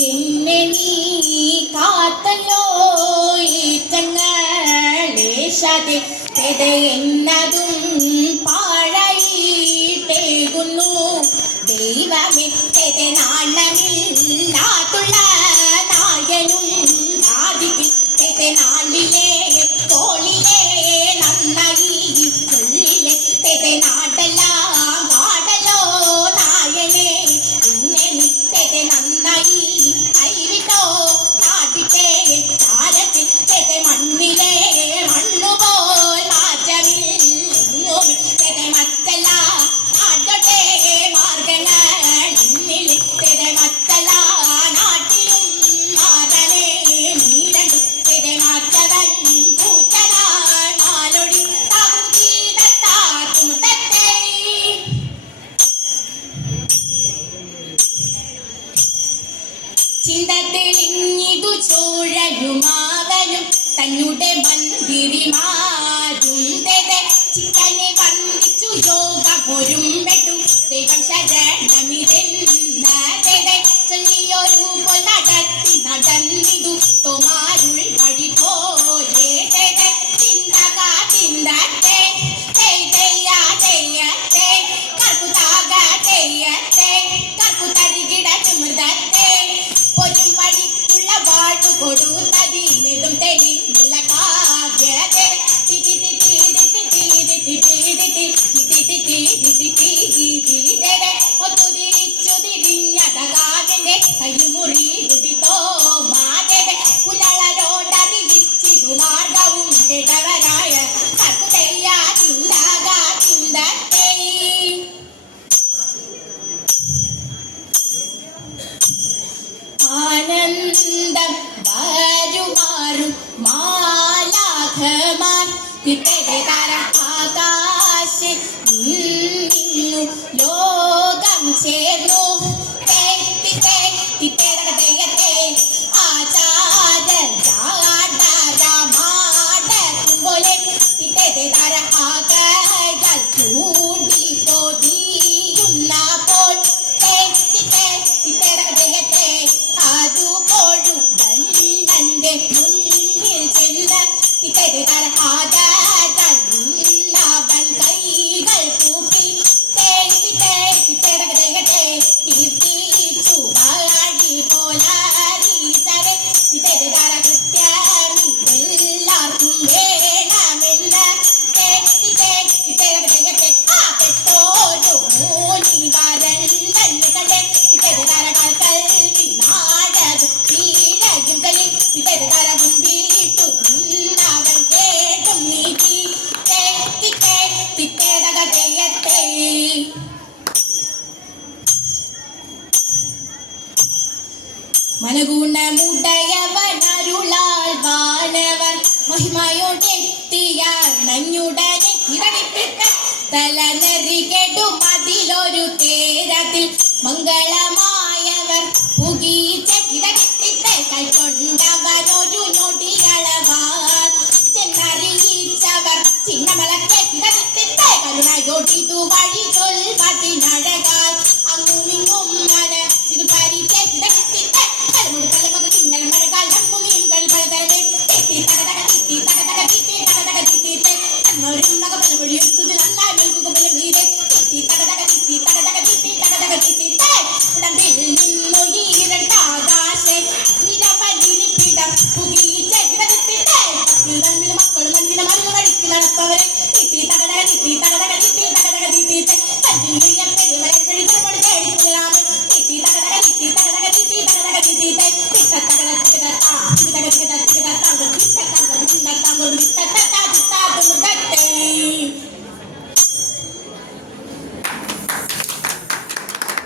എന്നെ നീ കാത്തല്ലോ ഈറ്റങ്ങളേശാതെ എന്നതും പാഴായിട്ടേകുന്നു ദൈവമേ നാണമില്ലാത്തുള്ള നായനും ആദിക്ക് നാളിലെ തോളിലെ നന്നായി ചൊല്ലിലെ നാടെല്ലാം പാടലോ നായനെ ഇന്നെ നന്നായി കൈവിട്ടോ നാട്ടിത്തെ താരത്തിൽ മണ്ണിലെ മണ്ണുപോൽ മാറ്റമില്ലെങ്ങും മറ്റല്ല നാട്ടോട്ടെ മാർഗങ്ങൾ ഇന്നിൽ മറ്റല്ല നാട്ടിലും മാറണേ നീരണ്ടു മാറ്റവൻ കൂറ്റനാൾ മാലൊടി താകുമൃതത്തെ ചിന്തത്തെളിഞ്ഞിതു ചൂഴലുമാവനും തന്നുടെ മന്ദിരിമാരും ചിക്കനെ വന്ദിച്ചു യോഗ പൊരുമ്പെട്ടു ദൈവം ശരണമിതെന്ന ചൊല്ലിയൊരു പോൽ നടന്നിതു തോമാരുൾ വഴി പോലെ ചിന്തത്തെ കർക്കുതരികിട ചുമൃതത്തെ പൊരും വഴിക്കുള്ള വാഴു കൊടുത്തതിലും തെളിഞ്ഞുള്ള കാവ്യത്തെ ഒത്തുതിരിച്ചു തിരിഞ്ഞതകാവന്റെ കൈമുറി കുടിത്തോ മാതയുടെ പുലളരോടറിയിച്ചിതു മാർഗവും കിടവരായ കർക്കുതയ്യ ചിന്തത്തെ ആനന്ദം വരുമാറും മാലാഖമാർ തര ആകാശം നിന്നു ലോകം ചേർന്നു ആചാരമാടക്കുമ്പോലെ തര ആകകൾ കൂടി പൊതിയുന്നപ്പോൾ അതുപോഴും ദണ്ഡന്റെ മുന്നിൽ ചെന്ന് അവൻ കൈകൾ കൂപ്പി കീർത്തിച്ചു വാഴി പോലാരീസരെ കൃത്യമിതെല്ലാവർക്കും വേണമെന്ന് പെട്ടോരു മൂനിവാരൻ തന്നെ കണ്ടേ കൽവി നാടകം പീഴയും ചൊല്ലി തരകും വീട്ടു അവൻ കേട്ടും നീക്കി തിത്തേതകത്തെ മനഗുണമുടയവൻ അരുളാൽ വാനവൻ മഹിമയോടെത്തിയാൽ നഞ്ഞുടനെ ഇറങ്ങിപ്പിട്ട തലനെറികെടും അതിലൊരു തേരത്തിൽ മംഗളമായവർ പുകീച്ച ഇറങ്ങിത്തിട്ട് കൈക്കൊണ്ടവരൊരു ഞൊടിയളവാർ ചെന്നറിയിച്ചവർ ചിന്നമലക്കെ ഇറങ്ങിത്തിട്ട് കരുണയോടിതു വഴി ചൊൽവതിനഴകാൽ അങ്ങുമിങ്ങും മന ചിരുപരിച്ചെ ഇറങ്ങിത്തിട്ട് കലമുടി പലമക കിന്നൽ മഴകാൽ നമ്മുമിയും കഴിപ്പഴതരമേ മക പലമൊഴി എടുത്തത് നന്നായി മെൽക്കുക പല മീരെ ഉടമ്പിൽ നിന്നു ഈരട്ടാകാശെ നിരവലിരിപ്പിടം പുകീച്ച മക്കളും മഞ്ഞിനെ മരുന്ന് വഴിക്ക് നടപ്പവരെ Thank you.